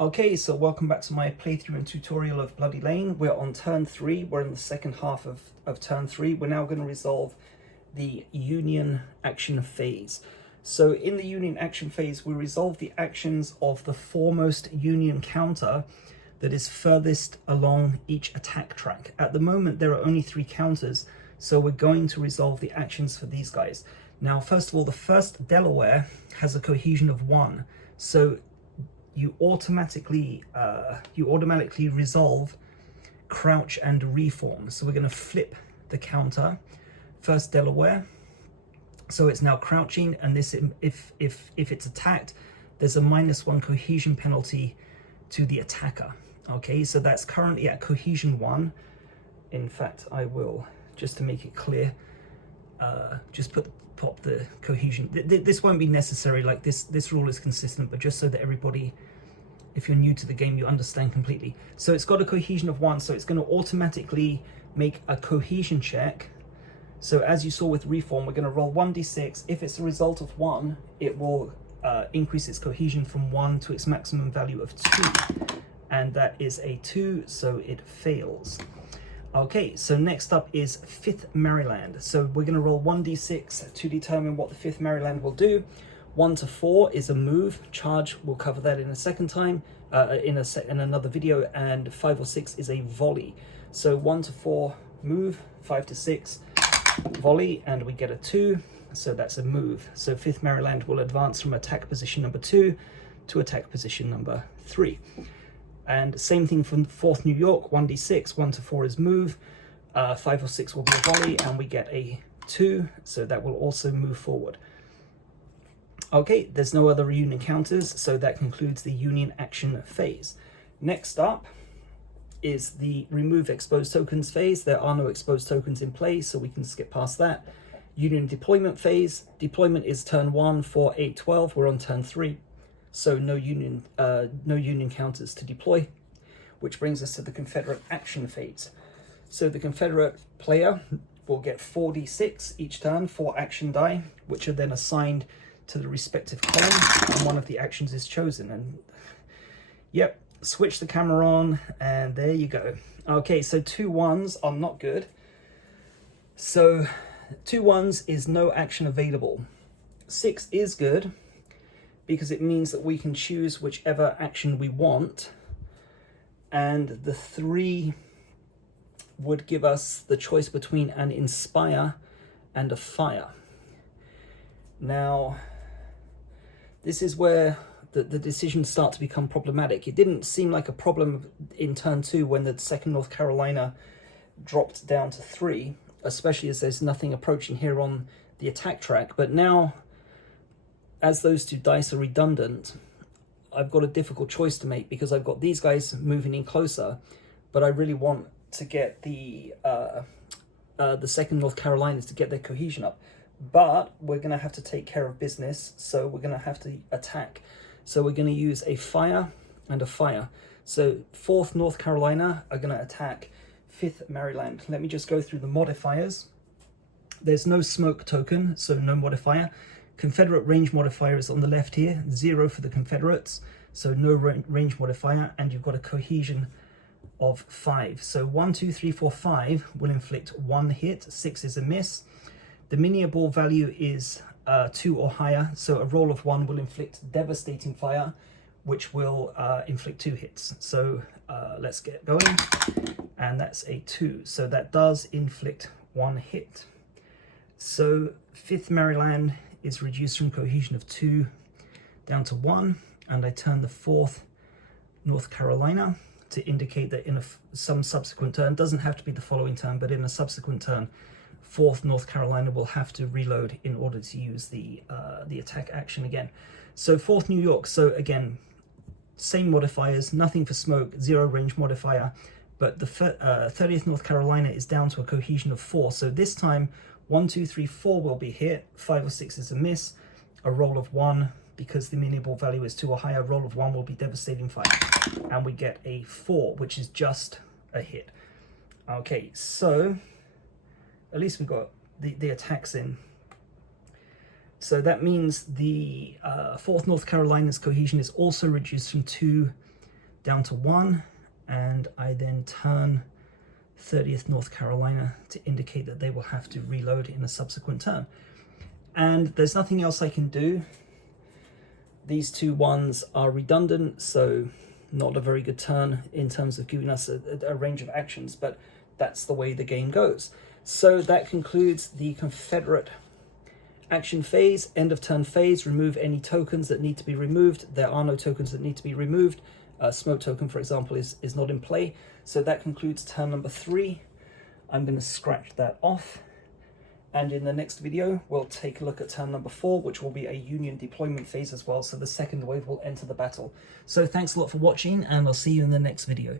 Okay, so welcome back to my playthrough and tutorial of Bloody Lane. We're on turn 3, we're in the second half of turn 3. We're now going to resolve the Union action phase. So in the Union action phase, we resolve the actions of the foremost Union counter that is furthest along each attack track. At the moment, there are only 3 counters, so we're going to resolve the actions for these guys. Now, first of all, the first Delaware has a cohesion of 1, so you automatically resolve crouch and reform. So we're going to flip the counter. First Delaware, so it's now crouching, and this if it's attacked, there's a -1 cohesion penalty to the attacker. Okay, so that's currently at cohesion 1. In fact, I will, just to make it clear, just pop the cohesion. This won't be necessary, like this rule is consistent, but just so that everybody, if you're new to the game, you understand completely. So it's got a cohesion of 1, so it's going to automatically make a cohesion check. So as you saw with reform, we're going to roll 1d6. If it's a result of 1, it will increase its cohesion from 1 to its maximum value of 2, and that is a 2, so it fails. Okay, so next up is 5th Maryland. So we're going to roll 1d6 to determine what the 5th Maryland will do. 1 to 4 is a move. Charge, we'll cover that in a second time, in another video. And 5 or 6 is a volley. So 1 to 4, move. 5 to 6, volley, and we get a 2. So that's a move. So 5th Maryland will advance from attack position number 2 to attack position number 3. And same thing from 4th New York, 1d6, 1 to 4 is move, 5 or 6 will be a volley, and we get a 2, so that will also move forward. Okay, there's no other Union counters, so that concludes the Union action phase. Next up is the remove exposed tokens phase. There are no exposed tokens in play, so we can skip past that. Union deployment phase. Deployment is turn 1 for 8-12, we're on turn 3. So no Union counters to deploy, which brings us to the Confederate action phase. So the Confederate player will get 4d6 each turn, 4 action die, which are then assigned to the respective column, and one of the actions is chosen. And yep, switch the camera on, and there you go. Okay, so 2 1s are not good. So 2 1s is no action available. 6 is good, because it means that we can choose whichever action we want, and the 3 would give us the choice between an inspire and a fire. Now, this is where the decisions start to become problematic. It didn't seem like a problem in turn 2 when the 2nd North Carolina dropped down to 3, especially as there's nothing approaching here on the attack track, but now, as those 2 dice are redundant, I've got a difficult choice to make, because I've got these guys moving in closer, but I really want to get the 2nd North Carolinas to get their cohesion up. But we're going to have to take care of business, so we're going to have to attack. So we're going to use a fire and a fire. So 4th North Carolina are going to attack 5th Maryland. Let me just go through the modifiers. There's no smoke token, so no modifier. Confederate range modifier is on the left here, 0 for the Confederates, so no range modifier, and you've got a cohesion of 5. So 1, 2, 3, 4, 5 will inflict 1 hit, 6 is a miss. The mini ball value is 2 or higher, so a roll of 1 will inflict devastating fire, which will inflict 2 hits. So let's get going, and that's a 2, so that does inflict 1 hit. So 5th Maryland is reduced from cohesion of 2 down to 1, and I turn the 4th North Carolina to indicate that in some subsequent turn, doesn't have to be the following turn, but in a subsequent turn, 4th North Carolina will have to reload in order to use the attack action again. So 4th New York, so again, same modifiers, nothing for smoke, 0 range modifier, but the 30th North Carolina is down to a cohesion of 4, so this time 1, 2, 3, 4 will be hit, 5 or 6 is a miss, a roll of 1, because the mini ball value is 2 or higher, roll of 1 will be devastating fire, and we get a 4, which is just a hit. Okay, so at least we got the attacks in. So that means the 4th North Carolina's cohesion is also reduced from 2 down to 1, and I then turn 30th North Carolina to indicate that they will have to reload in a subsequent turn. And there's nothing else I can do. These two ones are redundant, so not a very good turn in terms of giving us a range of actions, but that's the way the game goes. So that concludes the Confederate action phase. End of turn phase, remove any tokens that need to be removed. There are no tokens that need to be removed. Smoke token, for example, is not in play. So that concludes turn number 3. I'm going to scratch that off. And in the next video, we'll take a look at turn number 4, which will be a Union deployment phase as well. So the second wave will enter the battle. So thanks a lot for watching, and I'll see you in the next video.